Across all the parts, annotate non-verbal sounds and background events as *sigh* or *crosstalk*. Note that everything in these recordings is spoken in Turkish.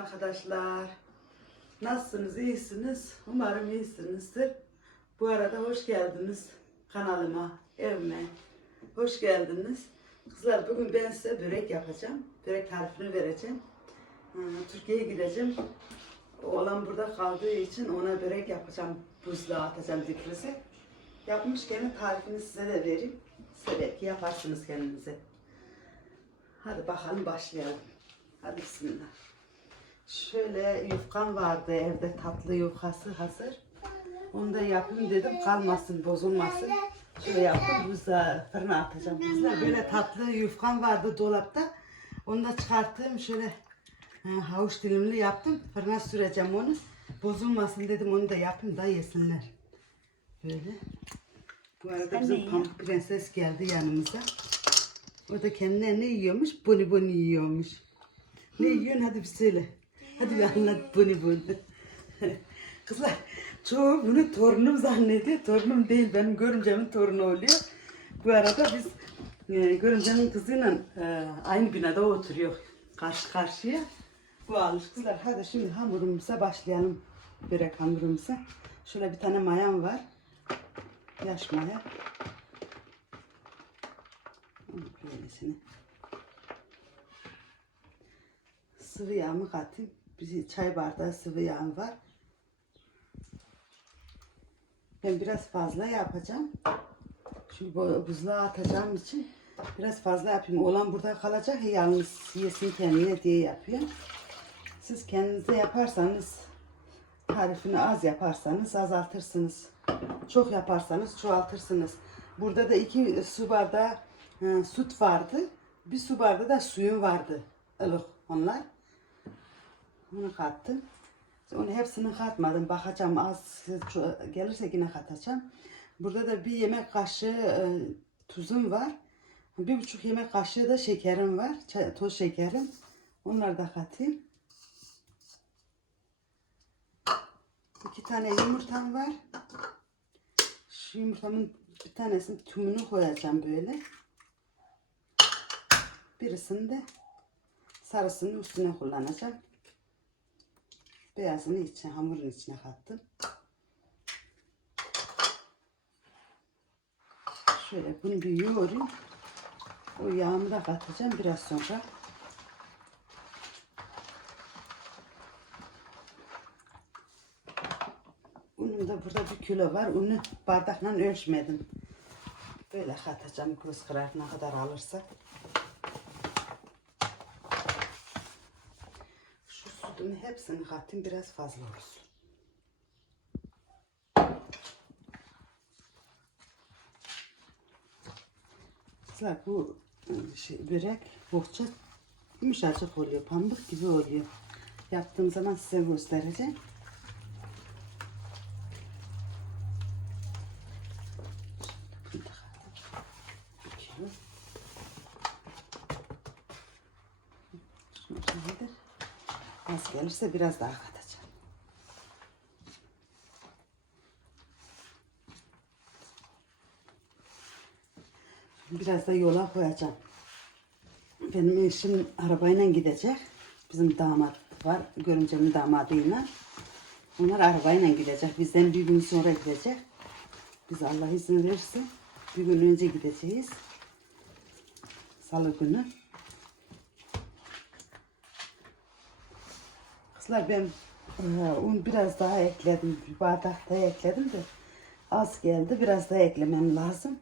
arkadaşlar. Nasılsınız? İyisiniz? Umarım iyisinizdir. Bu arada hoş geldiniz kanalıma, evime. Hoş geldiniz. Kızlar bugün ben size börek yapacağım. Börek tarifini vereceğim. Ee, Türkiye'ye gideceğim. Oğlan burada kaldığı için ona börek yapacağım. Buzluğa atacağım difrize. Yapmışken tarifini size de vereyim. Size belki yaparsınız kendinize. Hadi bakalım başlayalım. Hadi bismillah. Şöyle yufkam vardı evde tatlı yufkası hazır. Onu da yapayım dedim kalmasın bozulmasın. Şöyle yapıp buzluğa fırına atacağım kızlar. Böyle tatlı yufkam vardı dolapta. Onu da çıkarttım şöyle e, havuç dilimli yaptım. Fırına süreceğim onu. Bozulmasın dedim onu da yapayım da yesinler. Böyle. Bu arada Sen bizim. Pamuk Prenses geldi yanımıza. O da kendine ne yiyormuş? Boni boni yiyormuş. Ne yiyorsun hadi bir söyle. Hadi bir anlat boni boni. *laughs* Kızlar çoğu bunu torunum zannediyor. Torunum değil benim görümcemin torunu oluyor. Bu arada biz e, görümcemin kızıyla e, aynı binada oturuyor. Karşı karşıya. Bu alış kızlar. Hadi şimdi hamurumuza başlayalım. Börek hamurumuza. Şöyle bir tane mayam var. Yaş maya. Böylesine. Sıvı yağımı katayım. Bir çay bardağı sıvı yağım var. Ben biraz fazla yapacağım. Çünkü bu buzluğa atacağım için biraz fazla yapayım. Olan burada kalacak ya yalnız yesin kendine diye yapıyorum. Siz kendinize yaparsanız tarifini az yaparsanız azaltırsınız. Çok yaparsanız çoğaltırsınız. Burada da iki su bardağı e, süt vardı. Bir su bardağı da suyum vardı. ılık onlar. Onu kattım. Onu hepsini katmadım. Bakacağım az gelirse yine katacağım. Burada da bir yemek kaşığı e, tuzum var. Bir buçuk yemek kaşığı da şekerim var. Çay- toz şekerim. Onları da katayım. İki tane yumurtam var. Şu yumurtamın bir tanesini tümünü koyacağım böyle. Birisini de sarısını üstüne kullanacağım. Beyazını içine, hamurun içine kattım. Şöyle bunu bir yoğurayım. O yağımı da katacağım biraz sonra. Unum da burada bir kilo var. Unu bardakla ölçmedim. Böyle katacağım göz kararına kadar alırsa. Sütümü hepsini katayım biraz fazla olsun. Kızlar bu e, şey, börek bohça yumuşacık oluyor. Pamuk gibi oluyor. Yaptığım zaman size göstereceğim. Şunu şöyle Az gelirse biraz daha katacağım. Biraz da yola koyacağım. Benim eşim arabayla gidecek. Bizim damat var. Görümcemin damadıyla. Onlar arabayla gidecek. Bizden bir gün sonra gidecek. Biz Allah izin verirse bir gün önce gideceğiz. Salı günü. Kızlar ben e, un biraz daha ekledim. Bir bardak daha ekledim de az geldi. Biraz daha eklemem lazım.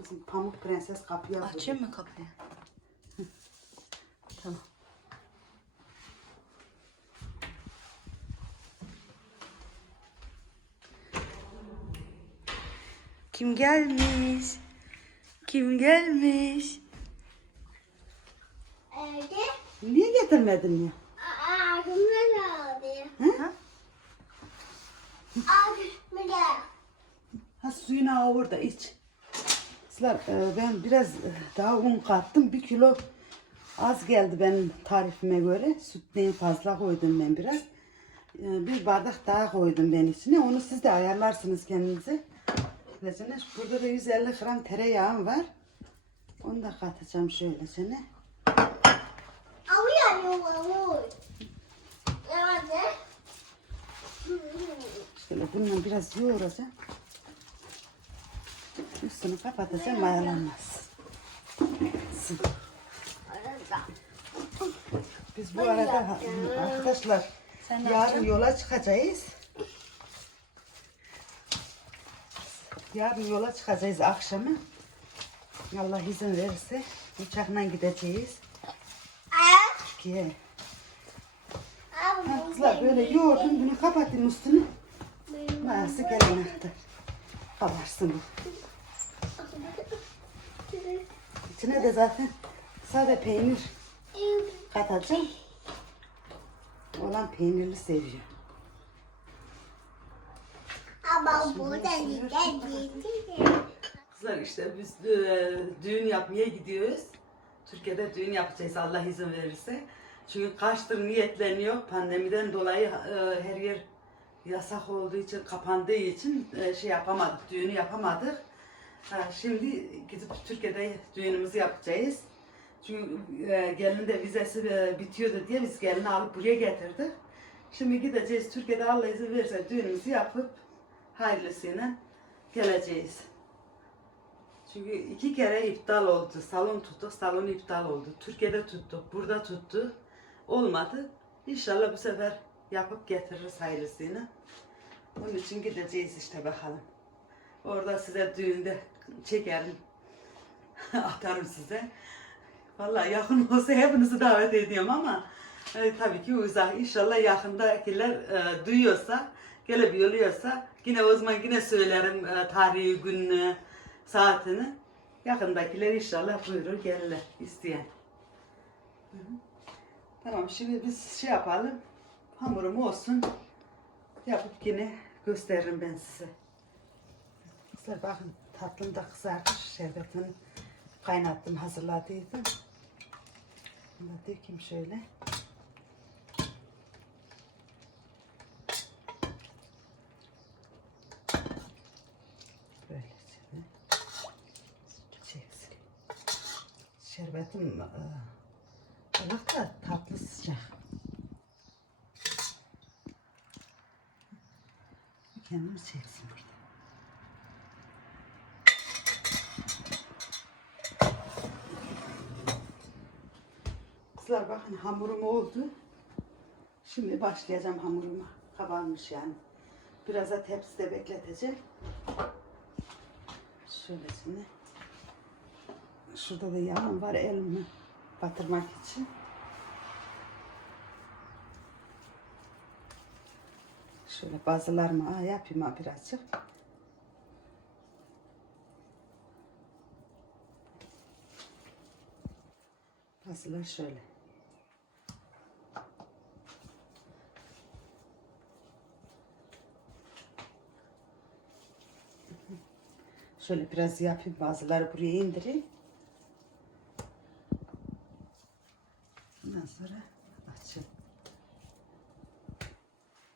Bizim pamuk prenses kapıya vurdu. Açayım mı kapıyı? Tamam. Kim gelmiş? Kim gelmiş? Evde Niye getirmedin ya? abime aldı. Ha? De. Ha suyunu al orada iç. Kızlar e, ben biraz e, daha un kattım. Bir kilo az geldi benim tarifime göre. Sütleyin fazla koydum ben biraz. E, Bir bardak daha koydum ben içine. Onu siz de ayarlarsınız kendinize. Burada da 150 gram tereyağım var. Onu da katacağım şöyle sene. Şöyle bundan biraz yoğuracağım. Üstünü kapatacağım mayalanmaz. Biz bu arada arkadaşlar yarın yola çıkacağız. Yarın yola çıkacağız akşamı. Allah izin verirse uçakla gideceğiz. Türkiye'ye. Ha, Kızlar böyle yoğurdum bunu kapattım üstünü. Mayası gelene kadar. Kabarsın bu. İçine de zaten sade peynir katacağım. Olan peynirli seviyor. Ama burada neden? Kızlar işte biz e, düğün yapmaya gidiyoruz. Türkiye'de düğün yapacağız Allah izin verirse. Çünkü kaçtır niyetleniyor. Pandemiden dolayı e, her yer yasak olduğu için, kapandığı için e, şey yapamadık, düğünü yapamadık. Şimdi gidip Türkiye'de düğünümüzü yapacağız. Çünkü e, gelinin de vizesi e, bitiyordu diye biz gelini alıp buraya getirdik. Şimdi gideceğiz Türkiye'de Allah izin verirse düğünümüzü yapıp hayırlısıyla geleceğiz. Çünkü iki kere iptal oldu. Salon tuttuk, salon iptal oldu. Türkiye'de tuttuk, burada tuttuk. Olmadı. İnşallah bu sefer yapıp getiririz hayırlısıyla. Onun için gideceğiz işte bakalım. Orada size düğünde çekerim. *laughs* Atarım size. Vallahi yakın olsa hepinizi davet ediyorum ama e, tabii ki uzak. İnşallah yakındakiler e, duyuyorsa, gelebiliyorsa yine o zaman yine söylerim e, tarihi, gününü, saatini. Yakındakiler inşallah buyurur gelirler isteyen. Hı hı. Tamam şimdi biz şey yapalım. Hamurum olsun. Yapıp yine gösteririm ben size. Kızlar bakın tatlım da kızarmış. Şerbetini kaynattım hazırladıydım. Bunu da dökeyim şöyle. Şerbetim e, ılık da tatlı sıcak. Kendimi çeksin burada. Kızlar bakın hamurum oldu. Şimdi başlayacağım hamuruma. Kabarmış yani. Biraz da tepside bekleteceğim. Şöylesine. Şurada da yağım var elimi batırmak için. Şöyle bazılarıma ah, yapayım ha birazcık. Bazılar şöyle. Şöyle biraz yapayım bazıları buraya indireyim. Ondan sonra açayım.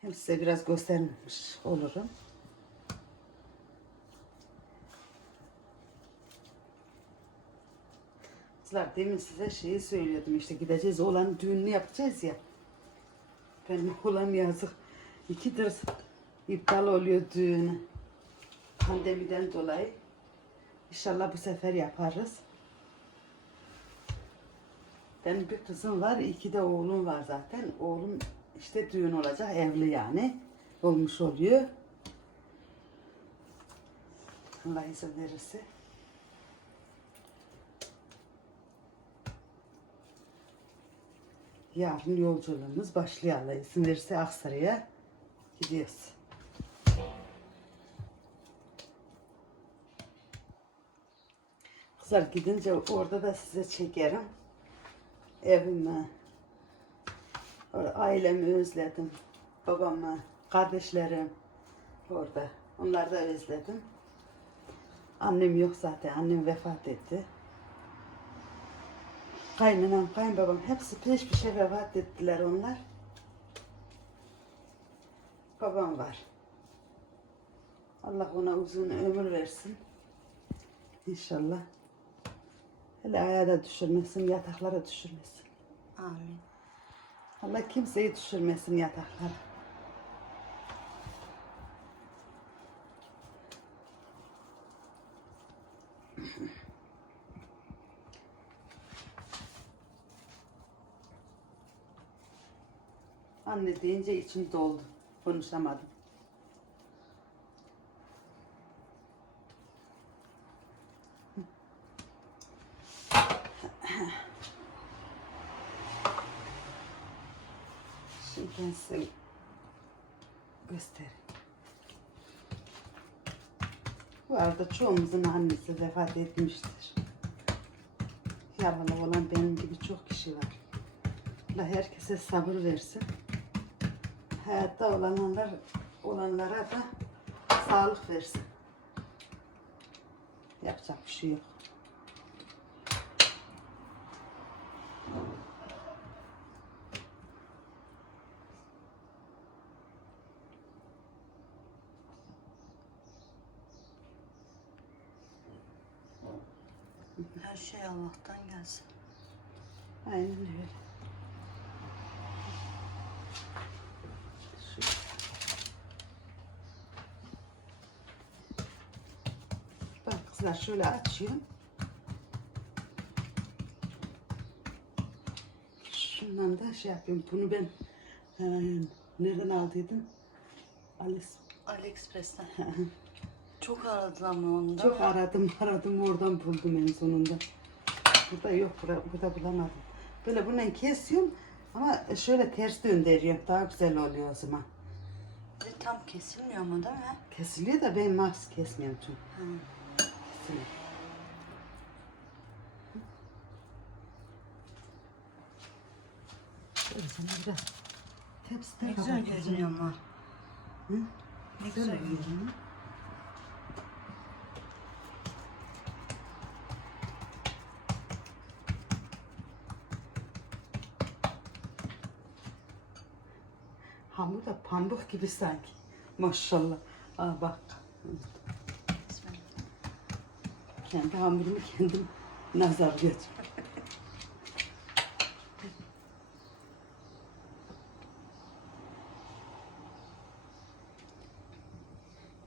Hem size biraz göstermiş olurum. Kızlar demin size şeyi söylüyordum işte gideceğiz olan düğününü yapacağız ya. Benim oğlan yazık. İkidir iptal oluyor düğünü. Pandemiden dolayı. İnşallah bu sefer yaparız. Benim bir kızım var, iki de oğlum var zaten. Oğlum işte düğün olacak, evli yani. Olmuş oluyor. Allah izin verirse. Yarın yolculuğumuz başlıyor Allah izin verirse Aksaray'a gidiyoruz. Kızlar gidince orada da size çekerim. Evimi, ailemi özledim. Babamı, kardeşlerim orada. Onları da özledim. Annem yok zaten. Annem vefat etti. Kaynanam, kayınbabam hepsi peş peşe vefat ettiler onlar. Babam var. Allah ona uzun ömür versin. İnşallah. Hele ayağa da düşürmesin, yataklara düşürmesin. Amin. Allah kimseyi düşürmesin yataklara. Anne deyince içim doldu. Konuşamadım. Ben size göstereyim. Bu arada çoğumuzun annesi vefat etmiştir. Yaralı olan benim gibi çok kişi var. Allah herkese sabır versin. Hayatta olanlar olanlara da sağlık versin. Yapacak bir şey yok. Her şey Allah'tan gelsin. Aynen öyle. Bak kızlar şöyle açıyorum. Şundan da şey yapayım. Bunu ben e, nereden aldıydım? Alice. AliExpress'ten. Çok aradılar ama onu da. Çok aradım *laughs* aradım oradan buldum en sonunda. Burada yok burada, burada bulamadım. Böyle bundan kesiyorum ama şöyle ters döndürüyorum. Daha güzel oluyor o zaman. De tam kesilmiyor ama değil mi? Kesiliyor da ben max kesmiyorum çünkü. Hı. Kesiliyor. Şöyle sana biraz tepside Ne güzel görünüyor ama. Hı? Ne güzel görünüyor. Hamur da pamuk gibi sanki. Maşallah. Aa bak. Kendi hamurumu kendim nazar götür.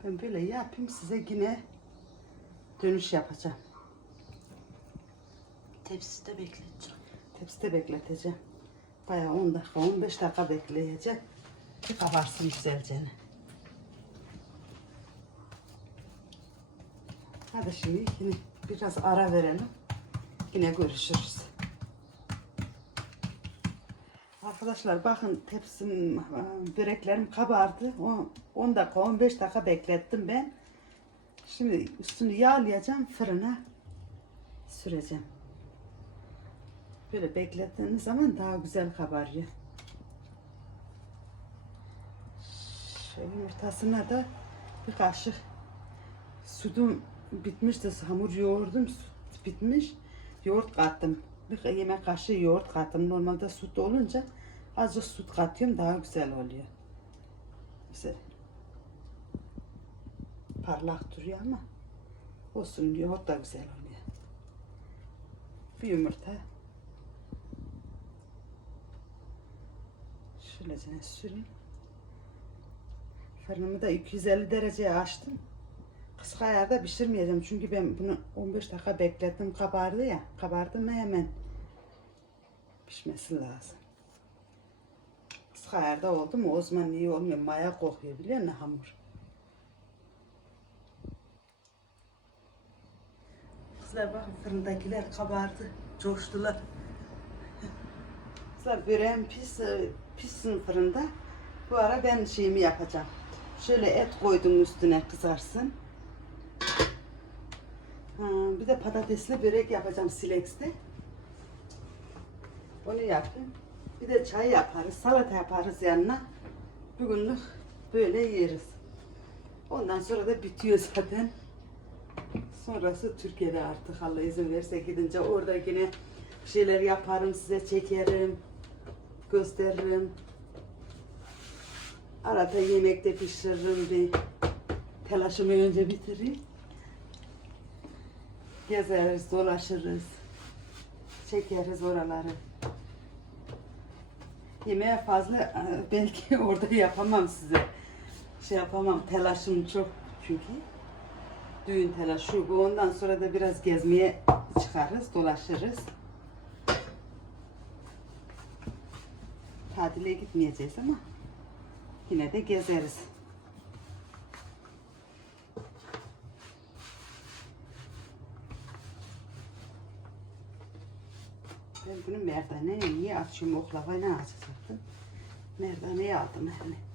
Ben böyle yapayım size yine dönüş yapacağım. Tepside bekleteceğim. Tepside bekleteceğim. Bayağı 10 dakika 15 dakika bekleyeceğim. Bir kabarsın güzelce. Hadi şimdi yine biraz ara verelim. Yine görüşürüz. Arkadaşlar bakın tepsim, böreklerim kabardı. O- 10 dakika 15 dakika beklettim ben. Şimdi üstünü yağlayacağım fırına süreceğim. Böyle beklettiğiniz zaman daha güzel kabarıyor. Şöyle yumurtasına da bir kaşık sütüm bitmişti. Hamur yoğurdum. Süt bitmiş. Yoğurt kattım. Bir yemek kaşığı yoğurt kattım. Normalde süt olunca azıcık süt katıyorum. Daha güzel oluyor. Güzel. Parlak duruyor ama olsun yoğurt da güzel oluyor. Bir yumurta. Şöylece süreyim. Fırınımı da 250 dereceye açtım. Kısık ayarda pişirmeyeceğim çünkü ben bunu 15 dakika beklettim kabardı ya. Kabardı mı hemen pişmesi lazım. Kısık ayarda oldu mu o zaman iyi olmuyor. Maya kokuyor biliyor musun hamur? Kızlar bakın fırındakiler kabardı. Coştular. Kızlar böreğim pis, e, pişsin fırında. Bu ara ben şeyimi yapacağım. Şöyle et koydum üstüne kızarsın. Ha, bir de patatesli börek yapacağım Silex'te. Onu yapayım. Bir de çay yaparız, salata yaparız yanına. Bugünlük böyle yeriz. Ondan sonra da bitiyor *laughs* zaten. Sonrası Türkiye'de artık Allah izin verirse gidince orada yine şeyler yaparım, size çekerim, gösteririm. Arada yemek de pişiririm bir telaşımı önce bitireyim. Gezeriz, dolaşırız. çekeriz oraları. Yemeğe fazla e, belki *laughs* orada yapamam size. Şey yapamam telaşım çok çünkü. Düğün telaşı bu. Ondan sonra da biraz gezmeye çıkarız, dolaşırız. Tatile gitmeyeceğiz ama yine de gezeriz. Ben bunu merdaneye niye açıyorum oklavayla açacaktım. Merdaneye aldım yani.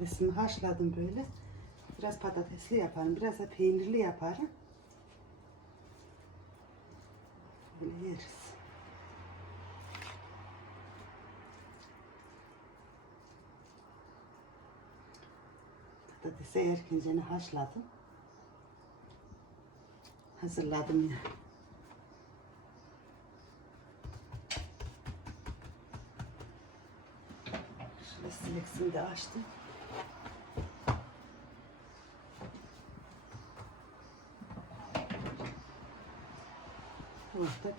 Patatesimi haşladım böyle. Biraz patatesli yaparım. Biraz da peynirli yaparım. Böyle yeriz. Patatesi erkenceni haşladım. Hazırladım ya. Şöyle sileksimi de açtım.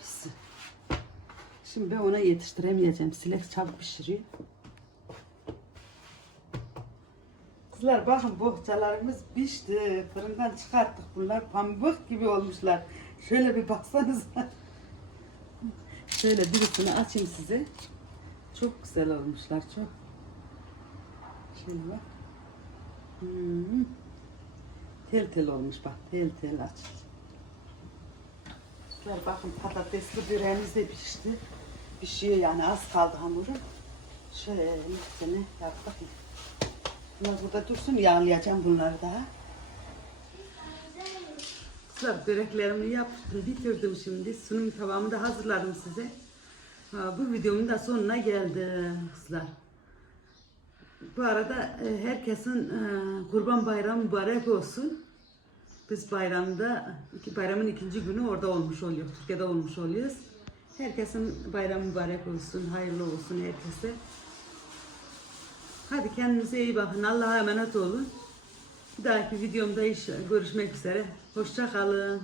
Pişsin. Şimdi ben ona yetiştiremeyeceğim. Silek çabuk pişiriyor. Kızlar bakın bohçalarımız pişti. Fırından çıkarttık. Bunlar pamuk gibi olmuşlar. Şöyle bir baksanıza. Şöyle birisini açayım size. Çok güzel olmuşlar çok. Şöyle bak. Hmm. Tel tel olmuş bak. Tel tel aç. Kızlar bakın patatesli böreğimiz de pişti. Pişiyor yani az kaldı hamuru. Şöyle üstüne yap bakayım. Bunlar burada dursun yağlayacağım bunları daha. Kızlar böreklerimi yaptım, bitirdim şimdi. Sunum tabağımı da hazırladım size. Ha, bu videomun da sonuna geldim kızlar. Bu arada e, herkesin e, kurban bayramı mübarek olsun. Biz bayramda, iki, bayramın ikinci günü orada olmuş oluyor, Türkiye'de olmuş oluyoruz. Herkesin bayramı mübarek olsun, hayırlı olsun herkese. Hadi kendinize iyi bakın, Allah'a emanet olun. Bir dahaki videomda iş, görüşmek üzere. Hoşça kalın.